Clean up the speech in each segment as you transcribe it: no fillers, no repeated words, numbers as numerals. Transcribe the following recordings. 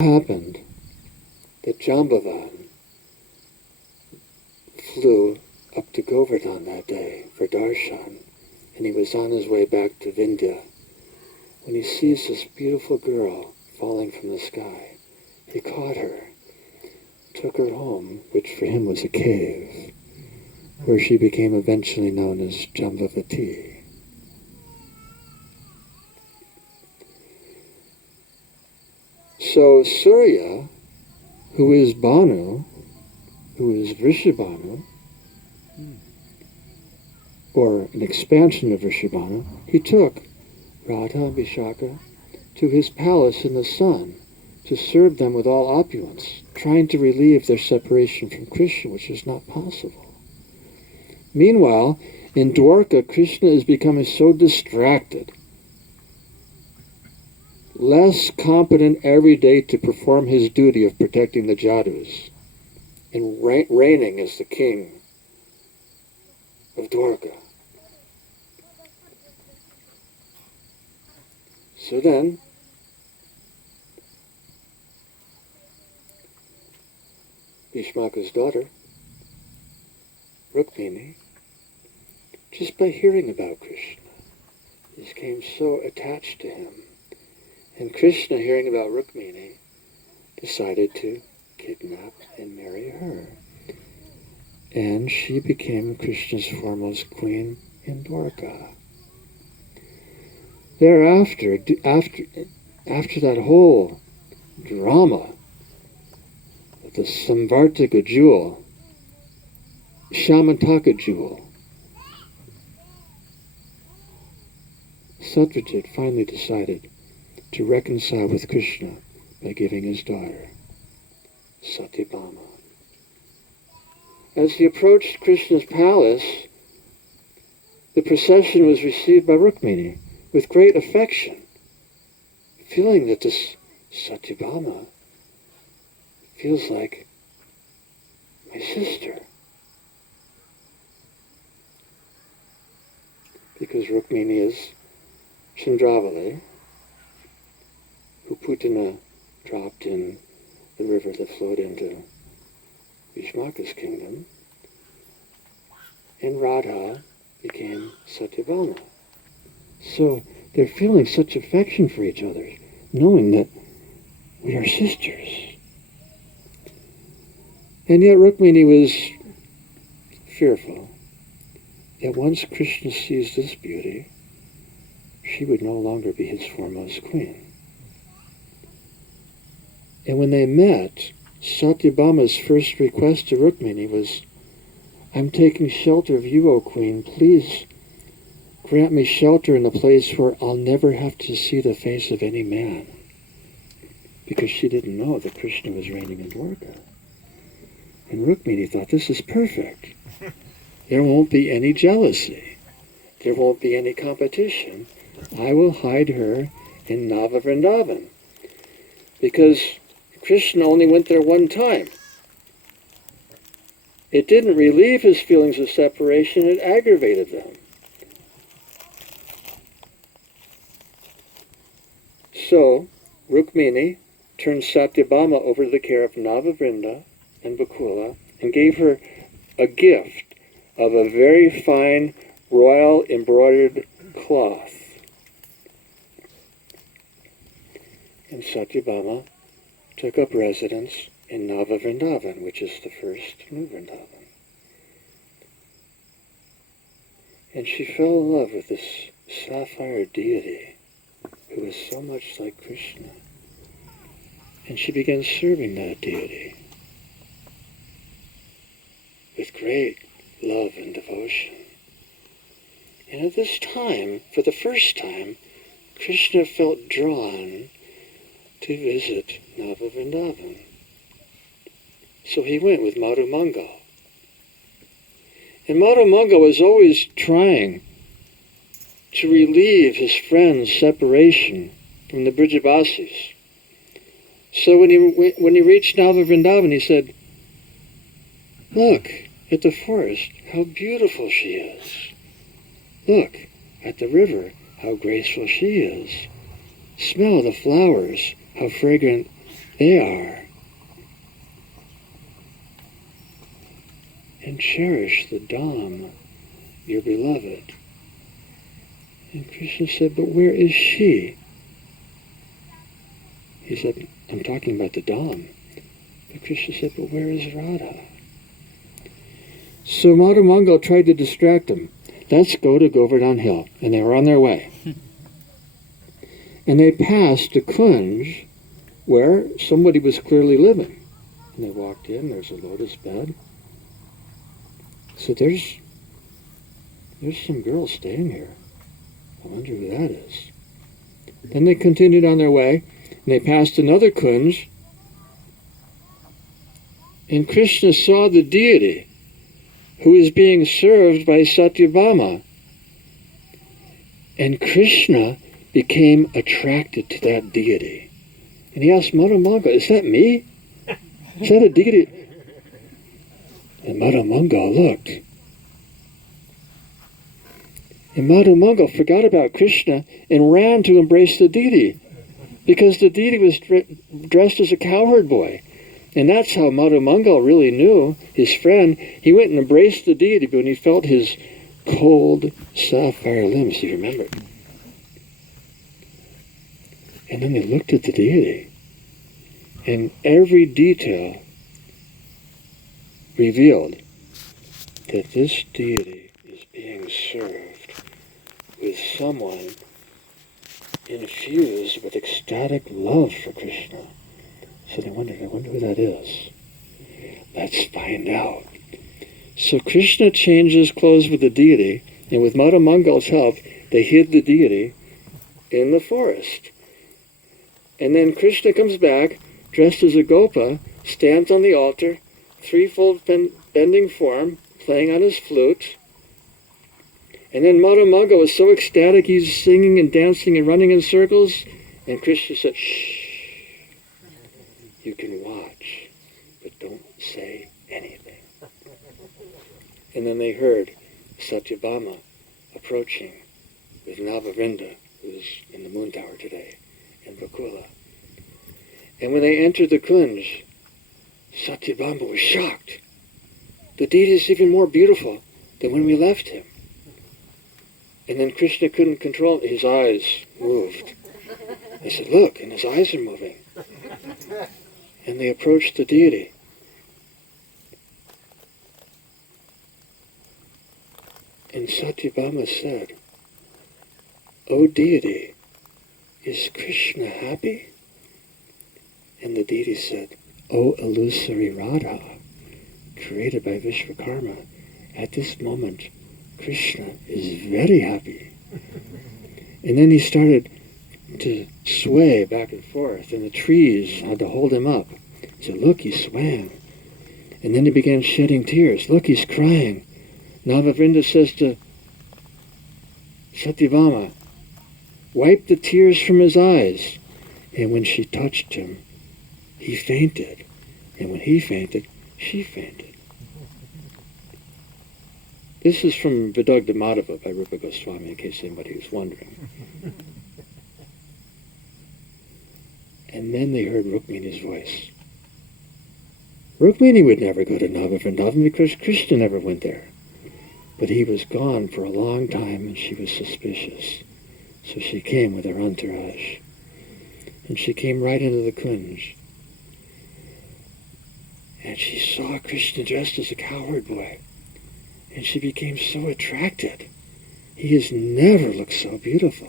happened that Jambavan flew up to Govardhan that day for darshan, and he was on his way back to Vindhya when he sees this beautiful girl falling from the sky. He caught her, took her home, which for him was a cave, where she became eventually known as Jambavati. So Surya, who is Bhanu, who is Vrishabhanu, or an expansion of Vrishabhanu, he took Radha and Vishaka to his palace in the sun to serve them with all opulence, trying to relieve their separation from Krishna, which is not possible. Meanwhile, in Dwarka, Krishna is becoming so distracted, less competent every day to perform his duty of protecting the Jadus and reigning as the king of Dwarka. So then, Bhishmaka's daughter, Rukmini, just by hearing about Krishna, became so attached to him. And Krishna, hearing about Rukmini, decided to kidnap and marry her. And she became Krishna's foremost queen in Dwarka. Thereafter, after that whole drama of the Samvartaka jewel, Shamantaka jewel, Satyajit finally decided to reconcile with Krishna by giving his daughter, Satyabhama. As he approached Krishna's palace, the procession was received by Rukmini with great affection, feeling that this Satyabhama feels like my sister. Because Rukmini is Chandravali, who Putana dropped in the river that flowed into Bhishmaka's kingdom, and Radha became Satyabhama. So they're feeling such affection for each other, knowing that we are sisters. And yet Rukmini was fearful that once Krishna sees this beauty, she would no longer be his foremost queen. And when they met, Satyabhama's first request to Rukmini was, "I'm taking shelter of you, O queen. Please grant me shelter in a place where I'll never have to see the face of any man." Because she didn't know that Krishna was reigning in Dwarka. And Rukmini thought, this is perfect. There won't be any jealousy. There won't be any competition. I will hide her in Nava Vrindavan. Because Krishna only went there one time. It didn't relieve his feelings of separation, it aggravated them. So, Rukmini turned Satyabhama over to the care of Navavrinda and Bakula and gave her a gift of a very fine royal embroidered cloth. And Satyabhama took up residence in Nava Vrindavan, which is the first new Vrindavan. And she fell in love with this sapphire deity who was so much like Krishna. And she began serving that deity with great love and devotion. And at this time, for the first time, Krishna felt drawn to visit Nava Vrindavan. So he went with Madhumanga. And Madhumanga was always trying to relieve his friend's separation from the Brijabasis. So when he reached Nava Vrindavan, he said, "Look at the forest, how beautiful she is. Look at the river, how graceful she is. Smell the flowers, how fragrant they are. And cherish the Dham, your beloved. And Krishna said, but where is she? He said, I'm talking about the Dham. But Krishna said, but where is Radha? So Madhamangal tried to distract him. Let's go to Govardhan Hill. And they were on their way. And they passed a kunj where somebody was clearly living. And they walked in, there's a lotus bed. So there's some girl staying here. I wonder who that is. Then they continued on their way, and they passed another kunj, and Krishna saw the deity who was being served by Satyabhama. And Krishna became attracted to that deity. And he asked Madhamangal, is that me? Is that a deity? And Madhamangal looked. And Madhamangal forgot about Krishna and ran to embrace the deity, because the deity was dressed as a cowherd boy. And that's how Madhamangal really knew his friend. He went and embraced the deity, but when he felt his cold, sapphire limbs, he remembered. And then they looked at the deity, and every detail revealed that this deity is being served with someone infused with ecstatic love for Krishna. So they wondered, I wonder who that is. Let's find out. So Krishna changed his clothes with the deity, and with Madhamangal's help, they hid the deity in the forest. And then Krishna comes back, dressed as a gopa, stands on the altar, threefold bending form, playing on his flute. And then Madhamangal was so ecstatic, he's singing and dancing and running in circles. And Krishna said, shh, you can watch, but don't say anything. And then they heard Satyabhama approaching with Navavrinda, who's in the moon tower today, and Bakula. And when they entered the kunj, Satyabhama was shocked. The deity is even more beautiful than when we left him. And then Krishna couldn't control it. His eyes moved. They said, look, and his eyes are moving. And they approached the deity. And Satyabhama said, O deity, is Krishna happy? And the deity said, O illusory Radha, created by Vishwakarma, at this moment, Krishna is very happy. And then he started to sway back and forth, and the trees had to hold him up. He said, look, he swam. And then he began shedding tears. Look, he's crying. Navavrinda says to Satyabhama, wipe the tears from his eyes. And when she touched him, he fainted. And when he fainted, she fainted. This is from Vidagdha Madhava by Rupa Goswami, in case anybody was wondering. And then they heard Rukmini's voice. Rukmini would never go to Navavrindavan because Krishna never went there. But he was gone for a long time, and she was suspicious. So she came with her entourage. And she came right into the kunj. And she saw Krishna dressed as a cowherd boy. And she became so attracted. He has never looked so beautiful.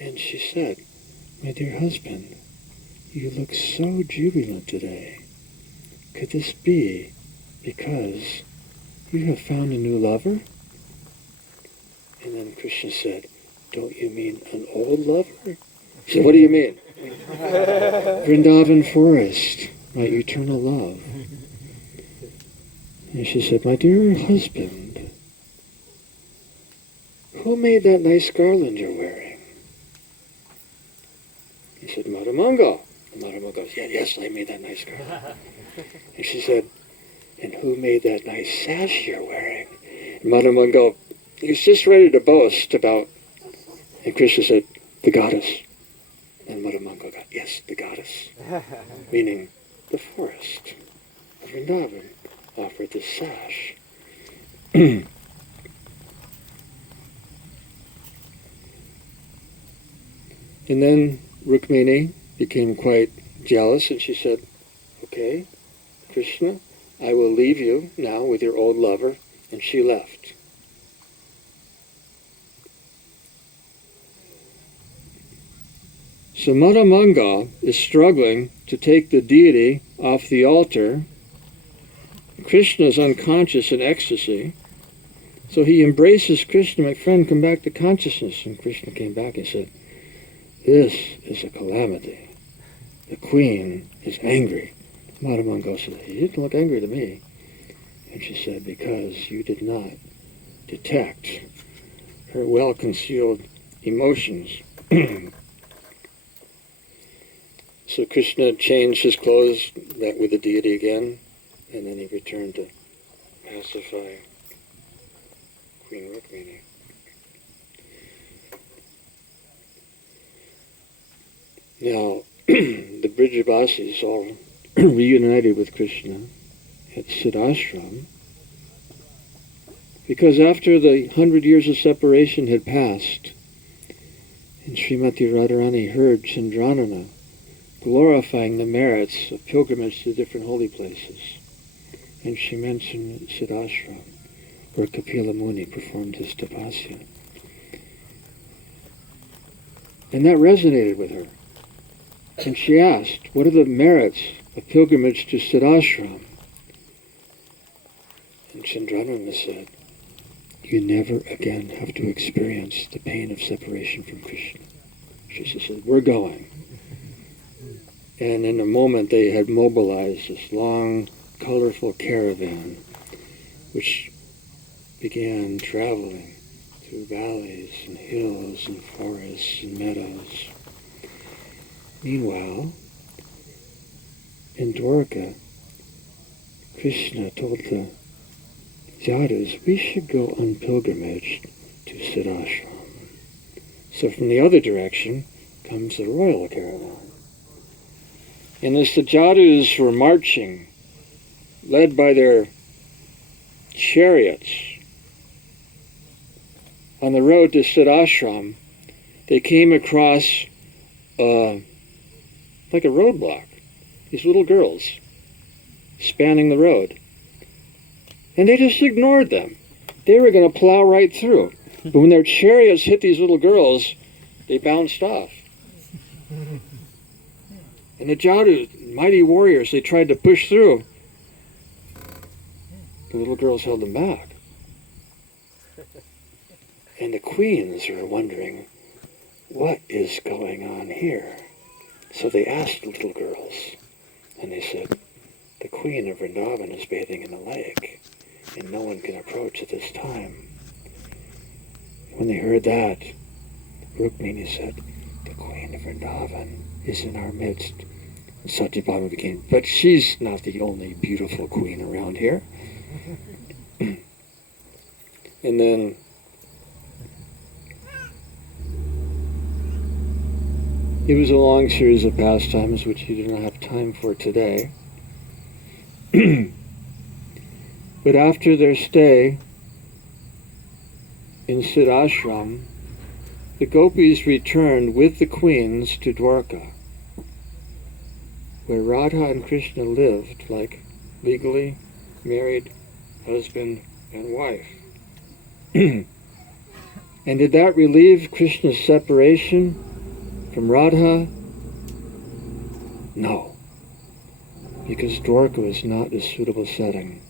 And she said, my dear husband, you look so jubilant today. Could this be because you have found a new lover? And then Krishna said, don't you mean an old lover? She said, what do you mean? Vrindaban forest, my eternal love. And she said, my dear husband, who made that nice garland you're wearing? He said, Madhamangal. And Madhamangal goes, yes, I made that nice garland. And she said, and who made that nice sash you're wearing? And Madhamangal, he was just ready to boast about And Krishna said, the goddess. And Madhamangal got, yes, the goddess, meaning the forest of Vrindaban offered this sash. And then Rukmini became quite jealous, and she said, okay, Krishna, I will leave you now with your old lover, and she left. So Madhamangal is struggling to take the deity off the altar. Krishna is unconscious in ecstasy. So he embraces Krishna, my friend, come back to consciousness. And Krishna came back and said, this is a calamity. The queen is angry. Madhamangal said, you didn't look angry to me. And she said, because you did not detect her well-concealed emotions. So Krishna changed his clothes, met with the deity again, and then he returned to pacify Queen Rukmini. Now, the Brijabasis all reunited with Krishna at Siddhashram, because after the 100 years of separation had passed, and Srimati Radharani heard Chandranana glorifying the merits of pilgrimage to different holy places, and she mentioned Siddhashram, where Kapila Muni performed his tapasya. And that resonated with her. And she asked, what are the merits of pilgrimage to Siddhashram? And Chandranana said, you never again have to experience the pain of separation from Krishna. She said, we're going. And in a moment they had mobilized this long, colorful caravan, which began traveling through valleys and hills and forests and meadows. Meanwhile, in Dwarka, Krishna told the Jadus, we should go on pilgrimage to Siddhashram. So from the other direction comes the royal caravan. And as the Jadus were marching, led by their chariots, on the road to Siddhashram, they came across like a roadblock. These little girls spanning the road. And they just ignored them. They were going to plow right through. But when their chariots hit these little girls, they bounced off. And the Jadus, mighty warriors, they tried to push through. The little girls held them back. And the queens were wondering, what is going on here? So they asked the little girls, and they said, the queen of Vrindaban is bathing in a lake, and no one can approach at this time. When they heard that, Rukmini said, the queen of Vrindaban is in our midst. And Satyabhama became, but she's not the only beautiful queen around here. And then it was a long series of pastimes which you do not have time for today. But after their stay in Siddhashram, the gopis returned with the queens to Dwarka, where Radha and Krishna lived like legally married husband and wife. And did that relieve Krishna's separation from Radha? No, because Dwarka was not a suitable setting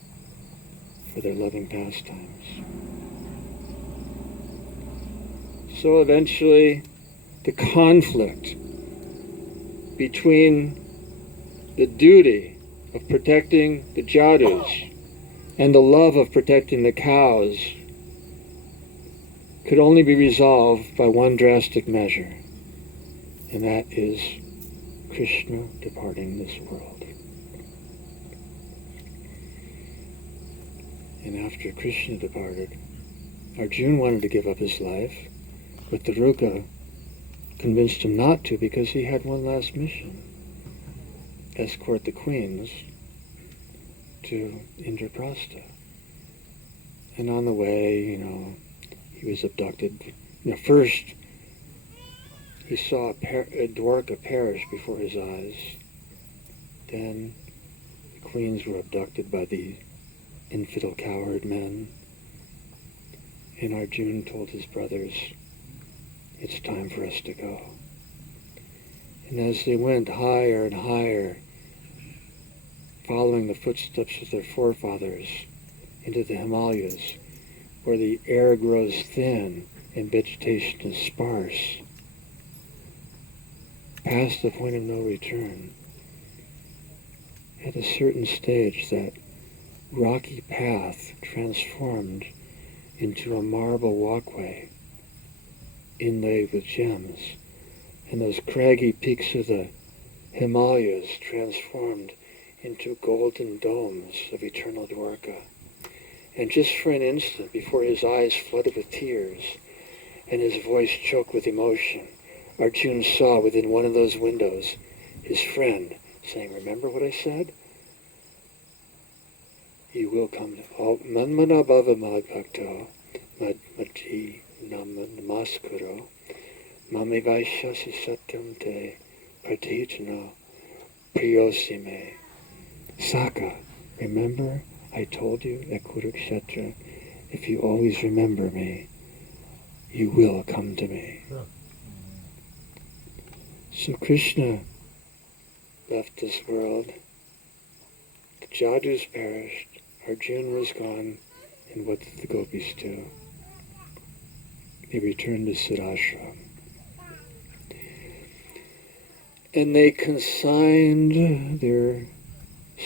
for their loving pastimes. So eventually, the conflict between the duty of protecting the Jadus and the love of protecting the cows could only be resolved by one drastic measure, and that is Krishna departing this world. And after Krishna departed, Arjuna wanted to give up his life, But the Ruka convinced him not to because he had one last mission: escort the queens to Indraprastha. And on the way, he was abducted. First, he saw a Dwarka perish before his eyes. Then the queens were abducted by the infidel cowherd men. And Arjuna told his brothers, it's time for us to go. And as they went higher and higher, following the footsteps of their forefathers into the Himalayas, where the air grows thin and vegetation is sparse, past the point of no return, at a certain stage that rocky path transformed into a marble walkway inlaid with gems, and those craggy peaks of the Himalayas transformed into golden domes of eternal Dwarka. And just for an instant, before his eyes flooded with tears and his voice choked with emotion, Arjuna saw within one of those windows his friend saying, remember what I said? You will come to Manmana Bhava Madbhakto Madji Namaskuro Mami Vaishasi Satyam Te Pratijano Priyosime. Saka, remember I told you at Kurukshetra, if you always remember me, you will come to me. So Krishna left this world. The Jadus perished. Arjuna was gone. And what did the gopis do? They returned to Siddhashram. And they consigned their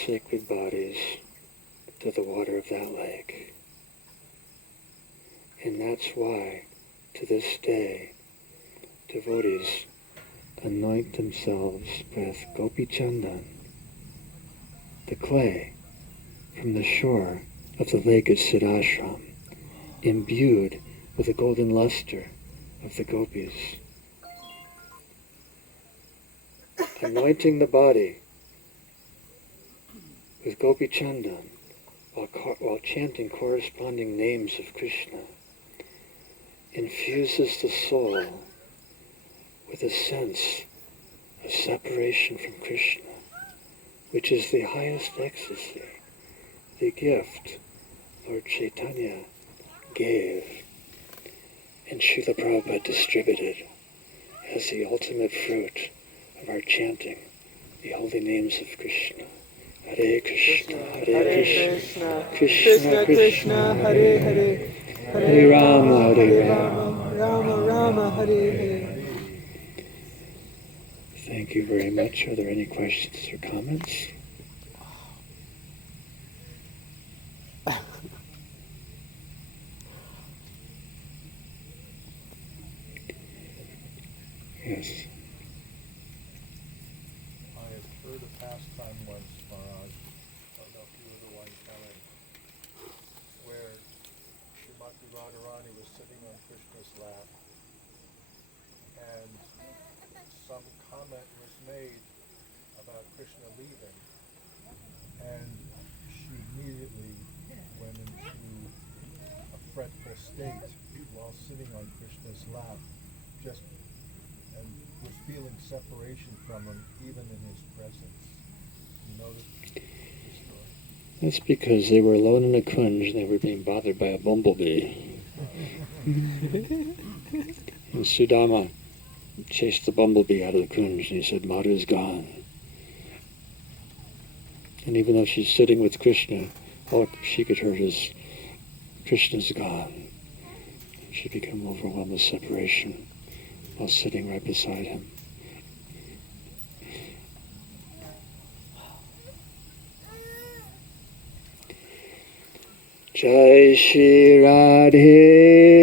sacred bodies to the water of that lake. And that's why, to this day, devotees anoint themselves with gopi chandan, the clay from the shore of the lake at Siddhashram, imbued with the golden luster of the gopis. Anointing the body with gopi chandan while chanting corresponding names of Krishna infuses the soul with a sense of separation from Krishna, which is the highest ecstasy, the gift Lord Chaitanya gave and Srila Prabhupada distributed as the ultimate fruit of our chanting the holy names of Krishna. Hare Krishna, Hare Krishna, Krishna Krishna, Hare Hare, Hare Rama, Hare Rama, Rama Rama, Hare Hare. Thank you very much. Are there any questions or comments? Yes. I had heard a pastime once, Maharaj, I don't know if you were the one telling, where Srimati Radharani was sitting on Krishna's lap, and some comment was made about Krishna leaving, and she immediately went into a fretful state while sitting on Krishna's lap, just and was feeling separation from him even in his presence. You notice the story? That's because they were alone in a kunj and they were being bothered by a bumblebee. And Sudama chased the bumblebee out of the kunj and he said, Madhu's gone. And even though she's sitting with Krishna, all she could hear is, Krishna's gone. She became overwhelmed with separation while sitting right beside him. Jai Shri Radhe